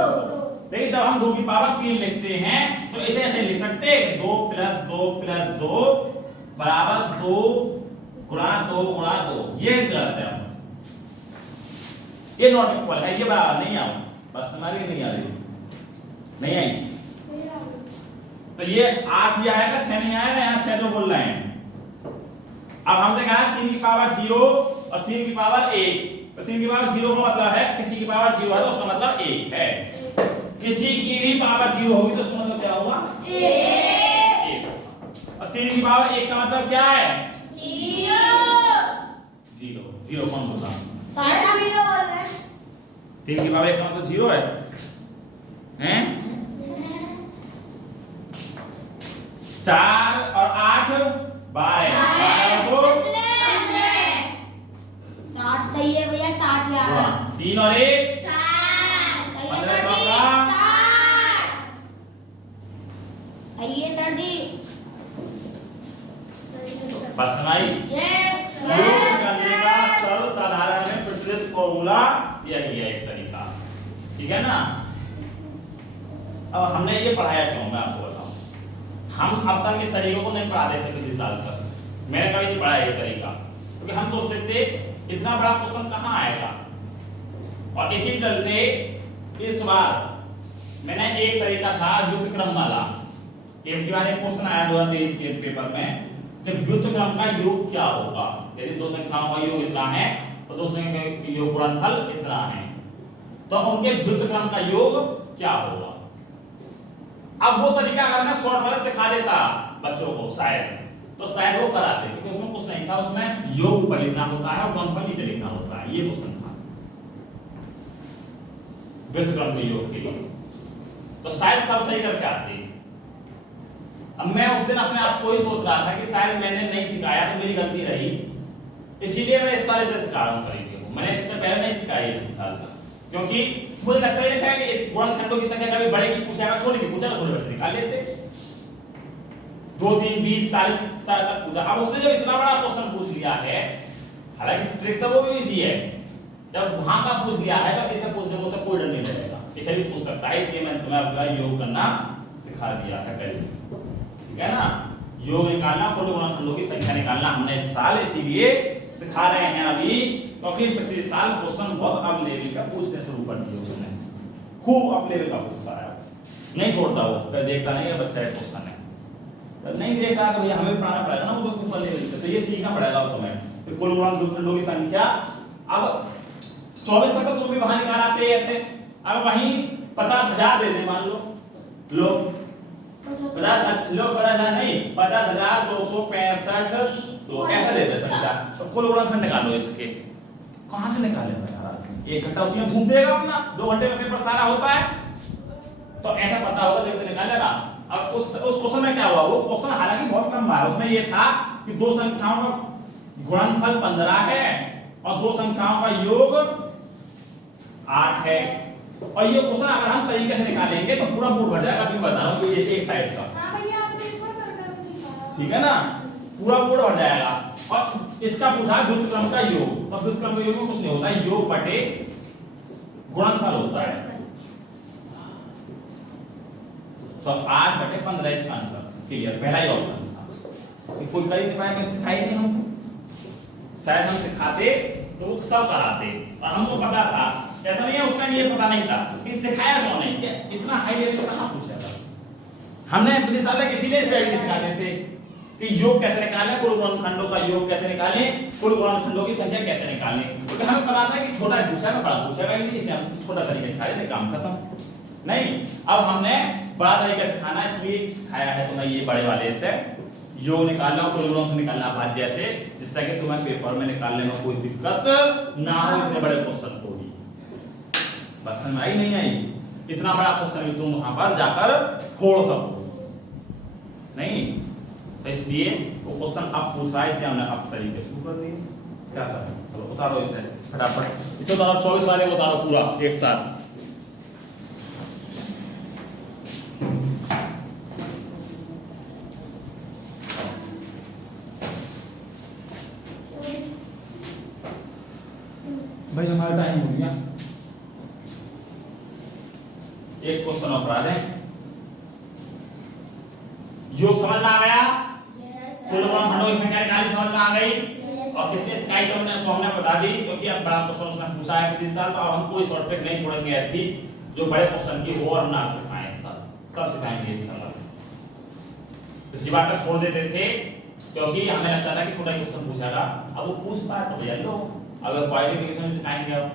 लेकिन जब हम 2 की पावर 3 लिखते हैं तो इसे ऐसे लिख सकते हैं 2 + 2 + 2 बराबर 2 गुणा 2 गुणा 2। ये गलत है, ये नॉट इक्वल है, ये बराबर नहीं आओ। बस हमारी नहीं आ रही, नहीं आई। तो ये 8 ही आएगा 6 नहीं आएगा। यहाँ 6 जो बोल रहे हैं। अब हमसे कहा 3 की पावर 0 और 3 की पावर 1। तो 3 की पावर 0 का मतलब है किसी की पावर 0 है तो उसका मतलब 1 है। किसी की भी पावर 0 होगी तो उसका मतलब क्या होगा 1। और 3 की पावर 1 का मतलब क्या है 0। 0 कौन बोला? 3 की पावर 1 का मतलब 0 है, हैं? 4 और 8 12 12 को 60 सही है भैया 60 याद है। 3 और 1 4 15 14 सही है सर जी। बस हमारी यस योग करने का सरल साधारण में प्रचलित फॉर्मूला यही है एक तरीका। ठीक है ना। अब हमने ये पढ़ाया क्यों, मैं आपको बताऊं। हम अब तक इस तरीके को नहीं पढ़ाते थे किसी साल तक। मैंने कभी नहीं पढ़ा ये तरीका क्योंकि हम सोचते थे इतना बड़ा क्वेश्चन कहाँ आएगा। और इसी चलते इस बार मैंने एक तरीका था व्युत्क्रम क्रम वाला। एक के बारे में क्वेश्चन आया 2023 के पेपर में कि व्युत्क्रम क्रम का योग क्या होगा। यदि दो संख्याओं का योग इतना है और दो संख्या का योग गुणनफल इतना है तो उनके व्युत्क्रम क्रम का योग क्या होगा। अब वो तरीका अगर मैं शॉर्ट वाला सिखा देता बच्चों को शायद तो शायद वो कराते, क्योंकि उसमें कुछ नहीं था। उसमें योग ऊपर लिखना होता है और गुणनफल नीचे लिखना होता है। ये क्वेश्चन था व्युत्क्रम के योग के लिए, तो शायद सब सही करके आते। अब मैं उस दिन अपने आप को ही सोच रहा था कि शायद मैंने नहीं सिखाया तो मेरी गलती रही, इसीलिए मैं इस साल इसे सिखा रहा हूं तरीके को। मैंने इससे पहले नहीं सिखाया इस साल तक। क्योंकि मुझे लगता है कि गुणनखंडों की संख्या कभी बढ़ेगी पूछेगा, छोटी भी पूछेगा, थोड़ी बच्चे निकाल लेते 2 3 20 40 साल तक पूछा। अब उसने जब इतना बड़ा क्वेश्चन पूछ लिया है, हालांकि ट्रिक सब वो भी इजी है, जब वहां का पूछ लिया है तो इसे पूछने में उसे कोई डर नहीं लगेगा, इसे भी पूछ सकता है। इसलिए मैंने तुम्हें अपना योग करना सिखा दिया है पहले, ठीक है ना। योग निकालना, कुल गुणनखंडों की संख्या निकालना हमने इस साल इसीलिए सिखा रहे हैं अभी, क्योंकि पिछले साल क्वेश्चन बहुत अप लेवल का पूछने शुरू कर दिए उसने, खूब अप लेवल का पूछता है, नहीं छोड़ता वो, फिर देखता नहीं है बच्चा क्वेश्चन है, तो नहीं देख रहा तो भैया हमें पढ़ाना पड़ेगा ना वो ऊपर लेवल से, तो ये सीखना पड़ेगा तुम्हें। फिर कुल गुणनखंडों की संख्या, अब 24 तक तो तुम भी वहां निकाल आते ऐसे, अब वहीं 50,000 दे दे मान लो, लोग 50,000 लोग 50,000 नहीं 50,265 तो कैसे देते संख्या, तो कुल गुणनखंड निकालो इसके, कहां से निकालेगा यार, एक घंटा उसी में घूम देगा अपना, 2 घंटे में पेपर सारा होता है, तो ऐसा पता होगा जब निकालेगा। अब उस क्वेश्चन में क्या हुआ, वो क्वेश्चन हालांकि बहुत लंबा है, उसमें ये था कि दो संख्याओं का गुणनफल 15 है और दो संख्याओं का योग 8 है, और ये क्वेश्चन अगर हम तरीके से निकालेंगे तो पूरा बोर्ड भर जाएगा, अभी बता रहा हूं ये एक साइड का, हाँ भैया आपने एक बार करके ठीक है ना, पूरा बोर्ड भर जाएगा। और इसका पूछा व्युत्क्रम का योग, और व्युत्क्रम का योग में कुछ नहीं होता, योग बटे गुणनफल होता है, तो 8 बटे 15 इसका आंसर क्लियर, पहला ही ऑप्शन था। कोई कर नहीं पाया, मैं सिखाई नहीं हमको, शायद हम सिखाते तो वो सब कराते, और हमको पता था, ऐसा नहीं है उसका ये पता नहीं था कि सिखाया कौन है, क्या इतना हाई लेवल का कहां पूछा था। हमने पिछले साल तक इसीलिए सिखाते थे कि योग कैसे निकालें, कुल गुणनखंडों का योग कैसे निकालें, कुल गुणनखंडों की संख्या कैसे निकालें, क्योंकि हमें पता था कि छोटा पूछेगा बड़ा पूछेगा ही नहीं, इसलिए हम छोटा तरीके सिखाए थे, काम खत्म। नहीं, अब हमने बड़ा तरीके से सिखाना इसलिए सिखाया है तुम्हें ये बड़े वाले से, योग निकालना और कुल गुणनखंड निकालना बात जैसे, जिससे कि तुम्हें पेपर में निकालने में कोई दिक्कत ना हो इतने बड़े क्वेश्चन को भी। बस समझ आई नहीं आई, इतना बड़ा क्वेश्चन भी तुम वहां पर जाकर फोड़ सको नहीं, तो इसलिए वो क्वेश्चन अब पूछ रहा है, इसलिए हमने अब तरीके शुरू कर दिए। क्या करें, चलो उतारो इसे फटाफट, इसे उतारो 24 वाले उतारो पूरा एक साथ। भाई हमारा टाइम हो गया, एक क्वेश्चन और करा दें। योग समझ में आ गया, कुल गुणनखंडों की संख्या निकाली समझ में आ गई, और किसने सिखाई तो हमने बता दी, क्योंकि अब बड़ा क्वेश्चन उसने पूछा है पिछले साल, तो अब हम कोई शॉर्टकट नहीं छोड़ेंगे ऐसी जो बड़े क्वेश्चन की हो, और ना सिखाएं इस साल, सब सिखाएंगे इस साल। पिछली बार तक छोड़ देते थे क्योंकि हमें लगता था कि छोटा क्वेश्चन पूछेगा, अब वो पूछता है तो भैया लो, अगर क्वालिफिकेशन सिखाएंगे अब।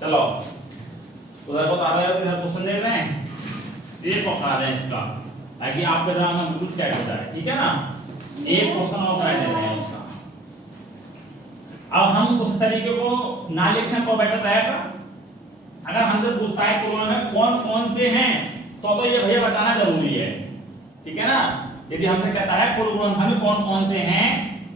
चलो उधर को तारा है, इधर क्वेश्चन देख रहे हैं, एक को करा दें इसका, ताकि आपका दिमाग बिल्कुल सेट हो जाए, ठीक है ना। एक क्वेश्चन और करा देते हैं इसका। अब हम उस तरीके को ना लिखें तो बेटर रहेगा, अगर हमसे पूछता है कोरोना में कौन कौन से हैं, तो ये भैया बताना जरूरी है, ठीक है ना। यदि हमसे कहता है कुल गुणनखंड कौन कौन से हैं,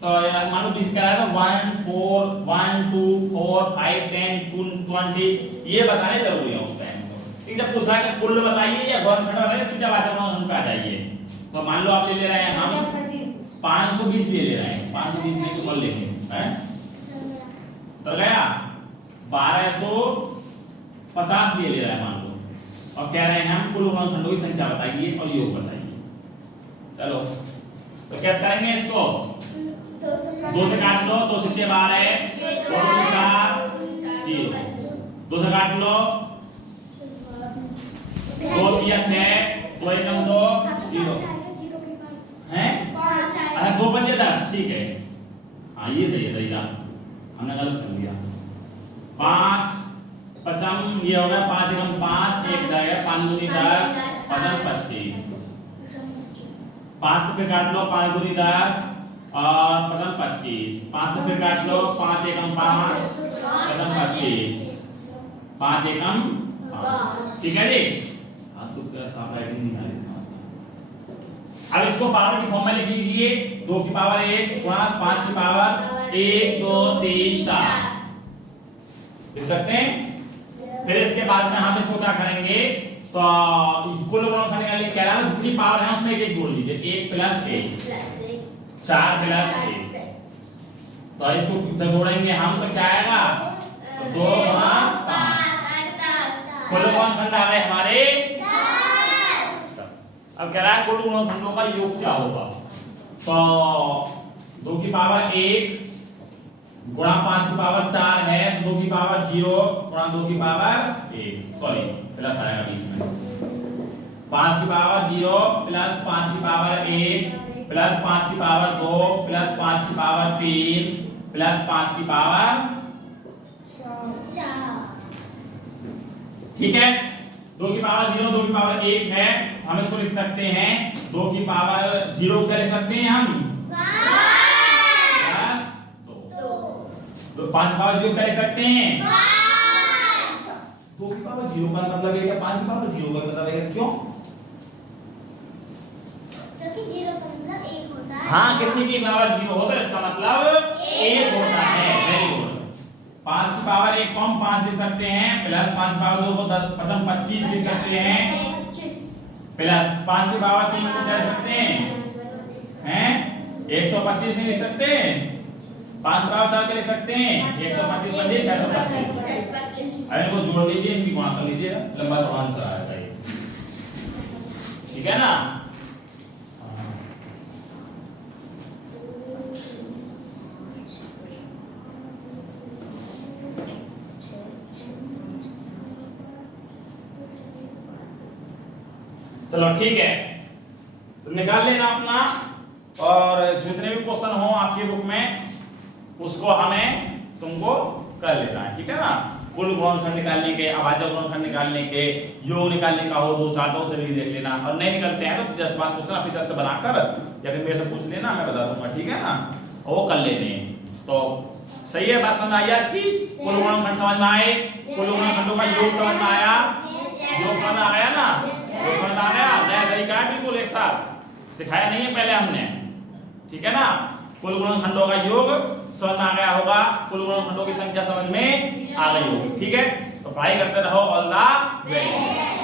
तो मान लो 20 का है 1 4 1 2 4 5 10 20, ये बताने जरूरी है उस टाइम को। ठीक, जब पूछ रहा है कि कुल बताइए या गुणनखंड बताइए, सीधा बात है गुणनखंड पे आ जाइए। तो मान लो आप ले रहे हैं, हम 520 ले रहे हैं, 520 में ऊपर लेंगे हैं, तो गया 1250 ले रहा है मान लो, और कह रहे हैं हम कुल गुणनखंडों की संख्या बताइए और योग बताइए। चलो तो कैसे करेंगे इसको, 2 से काट लो, 2 से 12 है, 2 से 4 0, 2 से काट लो 2 3 6 2 एकम 2 0 हैं। अच्छा 2 5 10 ठीक है। हाँ ये सही है तरीका, हमने गलत कर लिया। 5 पचम ये हो गया 5 एकम 5 1 जाएगा 5 दूनी 10 5 25 5 से फिर काट लो 5 दूनी 10 और 5 25 5 से फिर काट लो 5 एकम 5 5 25 5 एकम 5 ठीक है जी। हाँ तो क्या साफ राइटिंग नहीं आ रही इसका मतलब। अब इसको पावर की फॉर्म में लिख लीजिए 2 की पावर 1 गुणा 5 की पावर 1 2 3 4 लिख सकते हैं। फिर इसके बाद में हम इसको क्या करेंगे तो कुल गुणनखंड निकालने कह रहा है जितनी पावर है उसमें एक जोड़ लीजिए 1 प्लस 1 4 प्लस 1 तो इसको जब जोड़ेंगे हम तो क्या आएगा तो 2 गुणा 5 कुल गुणनखंड आ गए हमारे 10। अब कह रहा है कुल गुणनखंडों का योग क्या होगा तो 2 की पावर 1 गुणा 5 की पावर 4 है 2 की पावर 0 गुणा 2 की पावर 1 सॉरी प्लस आएगा बीच में 5 की पावर 0 प्लस 5 की पावर 1 प्लस 5 की पावर 2 प्लस 5 की पावर 3 प्लस 5 की पावर 4 ठीक है। 2 की पावर 0 2 की पावर 1 है हम इसको लिख सकते हैं 2 की पावर 0 क्या लिख सकते हैं हम तो 5 की पावर 0 क्या लिख सकते हैं 2 की पावर 0 का मतलब है क्या 5 की पावर 0 का मतलब है क्यों क्योंकि 0 का मतलब 1 होता है। हाँ किसी की पावर 0 हो तो इसका मतलब 1 होता है। Very good. 5 की पावर 1 को हम 5 लिख सकते हैं प्लस 5 की पावर 2 को 10 25 लिख सकते हैं प्लस 5 की पावर 3 को क्या लिख सकते हैं 125 नहीं लिख सकते 5 की पावर 4 के लिख सकते हैं 125 बन 625 अब इनको जोड़ लीजिए इनकी गुणा कर लीजिए लंबा चौड़ा आंसर आएगा ये ठीक है ना। चलो ठीक है तो निकाल लेना अपना और जितने भी क्वेश्चन हो आपकी बुक में उसको हमें तुमको कर लेना है ठीक है ना। कुल गुणनखंड निकालने के अभाज्य गुणनखंड निकालने के योग निकालने का हो 2 चार्टों से भी देख लेना और नहीं निकलते हैं तो 10-5 क्वेश्चन अपनी तरफ से बनाकर या फिर मेरे से पूछ लेना मैं बता दूंगा ठीक है ना और वो कर लेने तो सही है। बात समझ आई आज की कुल गुणनखंड समझ में आए कुल गुणनखंडों का योग समझ में आया योग समझ आ गया ना योग समझ आ गया नया तरीका है बिल्कुल एक साथ सिखाया नहीं है पहले हमने ठीक है ना। कुल गुणनखंडों का योग समझ में आ गया होगा कुल गुणनखंडों की संख्या समझ में आ गई होगी ठीक है। तो पढ़ाई करते रहो ऑल द बेस्ट।